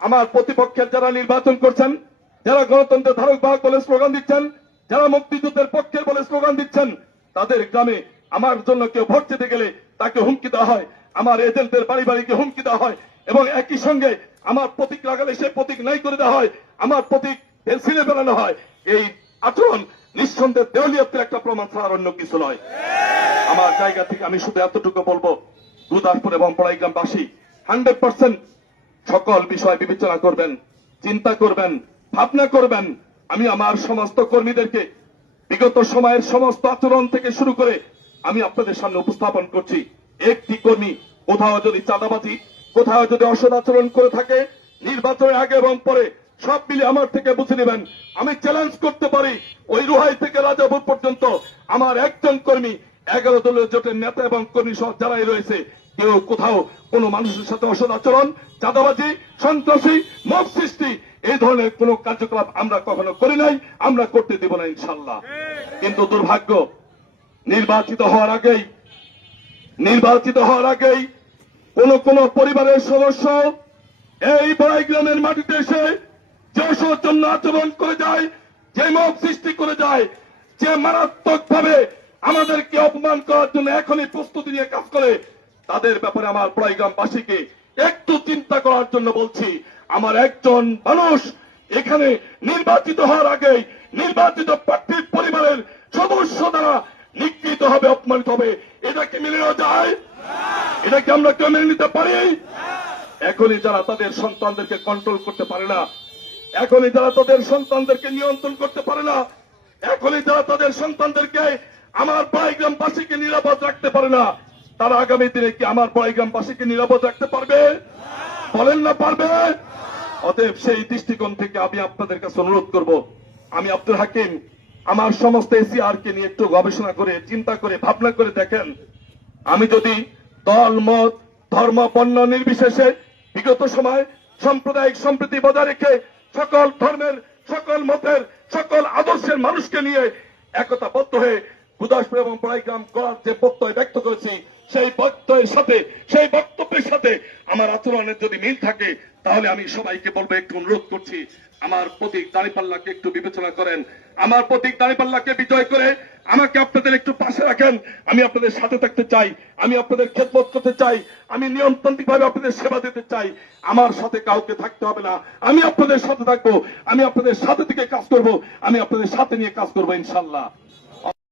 আমার প্রতিপক্ষের যারা নির্বাচন করছেন, যারা গণতন্ত্রের ধারক বাহক বলে স্লোগান দিচ্ছেন, যারা মুক্তিযুদ্ধের পক্ষের বলে স্লোগান দিচ্ছেন, তাদের গ্রামে আমার জন্য কেউ ভোট দিতে গেলে তাকে হুমকি দেওয়া হয়, আমার এজেন্টদের বাড়ি বাড়িকে হুমকি দেওয়া হয় এবং একই সঙ্গে আমার প্রতীক লাগালে সে প্রতীক নাই করে দেওয়া হয়, আমার প্রতীক পেন্সিলে বেড়ানো হয়। এই আচরণ নিঃসন্দেহে দেউলিয়তের একটা প্রমাণ ছাড়া অন্য কিছু নয়। আমার জায়গা থেকে আমি শুধু এতটুকু বলব, গুরুদাসপুর এবং পড়াইগ্রামবাসী হান্ড্রেড পার্সেন্ট সকল বিষয় বিবেচনা করবেন, চিন্তা করবেন, ভাবনা করবেন। আমি আমার সমস্ত কর্মীদেরকে বিগত সময়ের সমস্ত আচরণ থেকে শুরু করে আমি আপনাদের সামনে উপস্থাপন করছি। একটি কর্মী কোথাও যদি চাঁদাবাজি, কোথাও যদি অসদ আচরণ করে থাকে, নির্বাচনের আগে এবং পরে সব মিলে আমার থেকে বুঝে নেবেন। আমি চ্যালেঞ্জ করতে পারি। ওই রুহাই থেকে রাজাপুর পর্যন্ত আমার একজন কর্মী এগারো দলীয় জোটের নেতা এবং কর্মী সহ যারাই রয়েছে, কেউ কোথাও কোনো মানুষের সাথে অসদ আচরণ, চাঁদাবাজি, সন্ত্রাসী, মব সৃষ্টি, এই ধরনের কোন কার্যকলাপ আমরা কখনো করি নাই, আমরা করতে দেব না ইনশাল্লাহ কিন্তু দুর্ভাগ্য, নির্বাচিত হওয়ার আগেই, নির্বাচিত হওয়ার আগেই কোন কোন পরিবারের সদস্য এই বড়াইগ্রামের মাটিতে এসে যে জন্য আচরণ করে যায়, যে মব সৃষ্টি করে যায়, যে মারাত্মক ভাবে আমাদেরকে অপমান করার জন্য এখনই প্রস্তুতি নিয়ে কাজ করে। তাদের ব্যাপারে আমার বড়াইগ্রামবাসীকে একটু চিন্তা করার জন্য বলছি। আমার একজন মানুষ এখানে নির্বাচিত হওয়ার আগে নির্বাচিত প্রার্থীর পরিবারের সদস্য দ্বারা নিগৃহীত হবে, অপমানিত হবে। এটা কি মেনে নেওয়া যায়? এটা কি আমরা কেউ মেনে নিতে পারি? এখনই যারা তাদের সন্তানদেরকে কন্ট্রোল করতে পারে না, এখনই যারা তাদের সন্তানদেরকে নিয়ন্ত্রণ করতে পারে না, এখনই যারা তাদের সন্তানদেরকে আমার গ্রামবাসীকে নিরাপদ রাখতে পারে না, তারা আগামী দিনে কি আমার গ্রামবাসীকে নিরাপদ রাখতে পারবে? বলেন না পারবে? অতএব সেই দৃষ্টিকোণ থেকে আমি আপনাদের কাছে অনুরোধ করব। আমি আব্দুল হাকিম, আমার সমস্ত এসিআর কে নিয়ে একটু গবেষণা করে, চিন্তা করে, ভাবনা করে দেখেন। আমি যদি দল, মত, ধর্ম, বর্ণ নির্বিশেষে বিগত সময় সাম্প্রদায়িক সম্প্রীতি বজায় রেখে সকল ধর্মের, সকল মতের, সকল আদর্শের মানুষকে নিয়ে একতাবদ্ধ হয়ে গুদাসপুর এবং পড়াইগ্রাম করার যে বক্তব্য ব্যক্ত করেছি, সেই বক্তব্যের সাথে, সেই বক্তব্যের সাথে আমার আচরণের যদি মিল থাকে, তাহলে আমি সবাইকে বলব, একটু অনুরোধ করছি, আমার প্রতীক দাঁড়িপাল্লাকে একটু বিবেচনা করেন। আমার প্রতীক দাঁড়িপাল্লাকে বিজয় করে আমাকে আপনাদের একটু পাশে রাখেন। আমি আপনাদের সাথে থাকতে চাই, আমি আপনাদের খেদমত করতে চাই, আমি নিয়মতান্ত্রিক ভাবে আপনাদের সেবা দিতে চাই। আমার সাথে কাউকে থাকতে হবে না। আমি আপনাদের সাথে থাকব, আমি আপনাদের সাথে থেকে কাজ করব, আমি আপনাদের সাথে নিয়ে কাজ করব ইনশাল্লাহ।